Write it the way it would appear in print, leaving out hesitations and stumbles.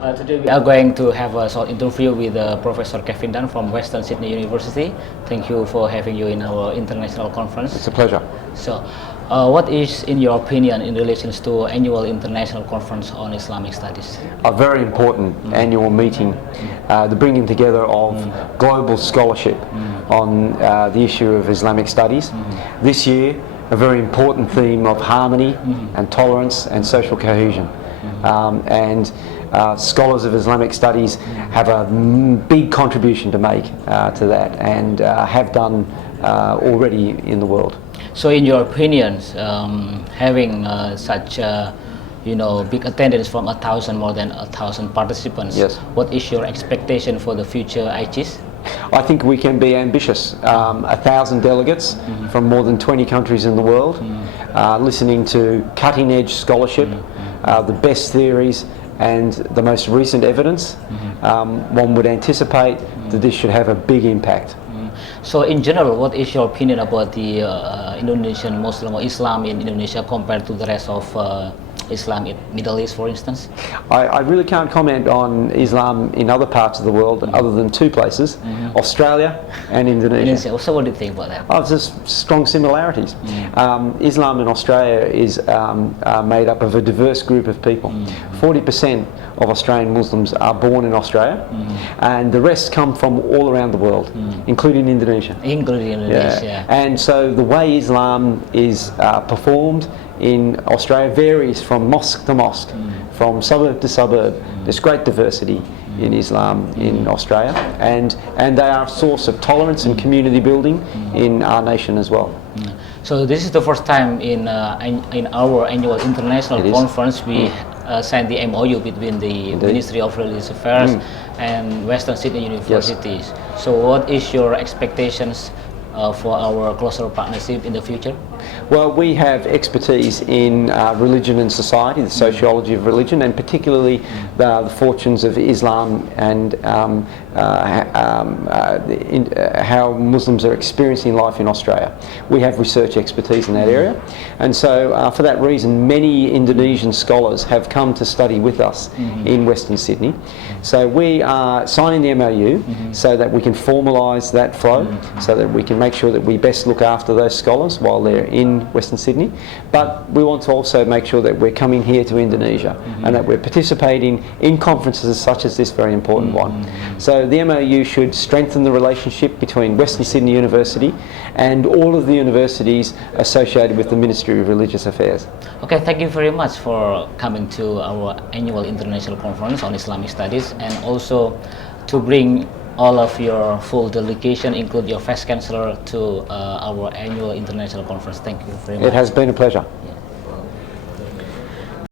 Today we are going to have a short interview with Professor Kevin Dunn from Western Sydney University. Thank you for having you in our international conference. It's a pleasure. So, what is, in your opinion, in relation to annual international conference on Islamic studies? A very important annual meeting, the bringing together of global scholarship on the issue of Islamic studies. This year, a very important theme of harmony and tolerance and social cohesion. Scholars of Islamic studies have a big contribution to make to that, and have done already in the world. So, in your opinions, having such big attendance from more than 1,000 participants, yes, what is your expectation for the future AICIS? I think we can be ambitious. 1,000 delegates from more than 20 countries in the world, listening to cutting-edge scholarship, the best theories and the most recent evidence. One would anticipate that this should have a big impact. So, in general, what is your opinion about the Indonesian Muslim or Islam in Indonesia compared to the rest of Islam in Middle East, for instance? I really can't comment on Islam in other parts of the world other than two places, Australia and Indonesia. So what do you think about that? Oh, there's strong similarities. Islam in Australia is made up of a diverse group of people. 40% of Australian Muslims are born in Australia, and the rest come from all around the world, including Indonesia. Including Indonesia. Yeah. And so the way Islam is performed in Australia varies from mosque to mosque, from suburb to suburb. There's great diversity in Islam in Australia, and they are a source of tolerance and community building in our nation as well. So this is the first time in our annual international conference we signed the MOU between the Ministry of Religious Affairs and Western Sydney University. Yes. So what is your expectations for our closer partnership in the future? Well, we have expertise in religion and society, the sociology of religion, and particularly the fortunes of Islam and how Muslims are experiencing life in Australia. We have research expertise in that area, and so for that reason many Indonesian scholars have come to study with us in Western Sydney. So we are signing the MOU so that we can formalise that flow, so that we can make sure that we best look after those scholars while they're in Western Sydney, but we want to also make sure that we're coming here to Indonesia and that we're participating in conferences such as this very important one. So the MOU should strengthen the relationship between Western Sydney University and all of the universities associated with the Ministry of Religious Affairs. Okay, thank you very much for coming to our annual international conference on Islamic studies, and also to bring all of your full delegation, include your Vice Chancellor, to our annual international conference. Thank you very much. It has been a pleasure. Yeah.